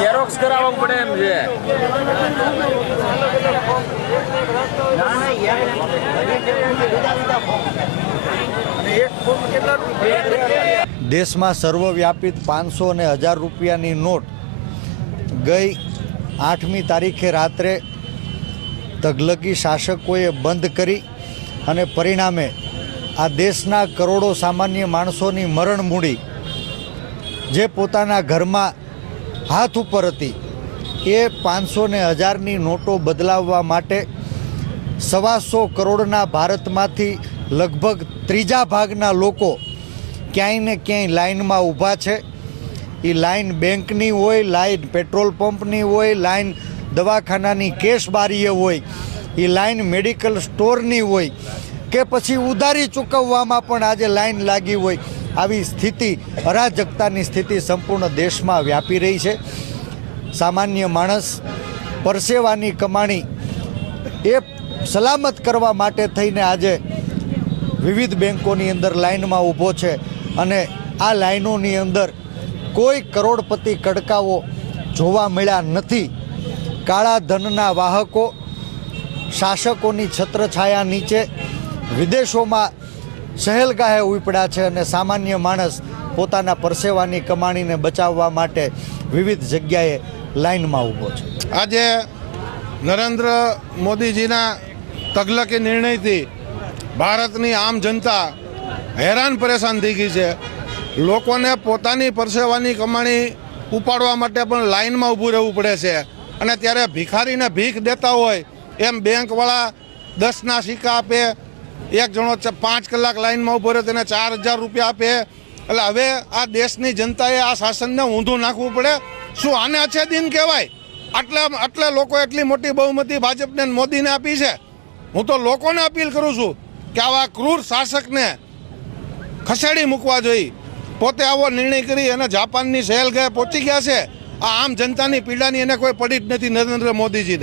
Xerox કરાવવું પડે એમ છે. દેશમાં સર્વવ્યાપિત 500 અને 1000 રૂપિયાની નોટ ગઈ 8મી તારીખે રાત્રે તગલકી શાસકોએ બંધ કરી અને પરિણામે આ દેશના કરોડો સામાન્ય માણસોની મરણ મૂડી જે પોતાના ઘરમાં હાથ ઉપર હતી એ 500 ને 1000ની નોટો બદલાવવા માટે 125 કરોડના ભારતમાંથી લગભગ ત્રીજા ભાગના લોકો ક્યાંય ને ક્યાંય લાઇનમાં ઊભા છે. એ લાઇન બેંકની હોય, લાઇન પેટ્રોલ પંપની હોય, લાઇન દવાખાનાની કેશ બારીએ હોય, એ લાઇન મેડિકલ સ્ટોરની હોય કે પછી ઉધારી ચૂકવવામાં પણ આજે લાઇન લાગી હોય. આવી સ્થિતિ, અરાજકતાની સ્થિતિ સંપૂર્ણ દેશમાં વ્યાપી રહી છે. સામાન્ય માણસ પરસેવાની કમાણી એ સલામત કરવા માટે થઈને આજે વિવિધ બેંકોની અંદર લાઇનમાં ઊભો છે અને આ લાઇનોની અંદર કોઈ કરોડપતિ કડકાઓ જોવા મળ્યા નથી. કાળા ધનના વાહકો શાસકોની છત્રછાયા નીચે વિદેશોમાં સહેલગાહે ઉપડ્યા છે અને સામાન્ય માણસ પોતાના પરસેવાની કમાણીને બચાવવા માટે વિવિધ જગ્યાએ લાઇનમાં ઊભો છે. આજે નરેન્દ્ર મોદીજીના તગલકી નિર્ણયથી ભારતની આમ જનતા હેરાન પરેશાન થઈ ગઈ છે. લોકોને પોતાની પરસેવાની કમાણી ઉપાડવા માટે પણ લાઇનમાં ઊભું રહેવું પડે છે અને ત્યારે ભિખારીને ભીખ દેતા હોય એમ બેંકવાળા 10ના સિક્કા આપે, એક જણો 5 કલાક લાઇનમાં ઊભો રહે તેને 4000 રૂપિયા આપે. એટલે હવે આ દેશની જનતાએ આ શાસનને ઊંધું નાખવું પડે. શું આને અછે દિન કહેવાય? આટલા લોકો એટલી મોટી બહુમતી ભાજપને મોદીને આપી છે. હું તો લોકોને અપીલ કરું છું કે આવા ક્રૂર શાસકને ખસેડી મૂકવા જોઈએ. પોતે આવો નિર્ણય કરી અને જાપાનની સહેલગાહે પહોંચી ગયા છે. આ આમ જનતાની પીડાની એને કોઈ પડી જ નથી નરેન્દ્ર મોદીજીને.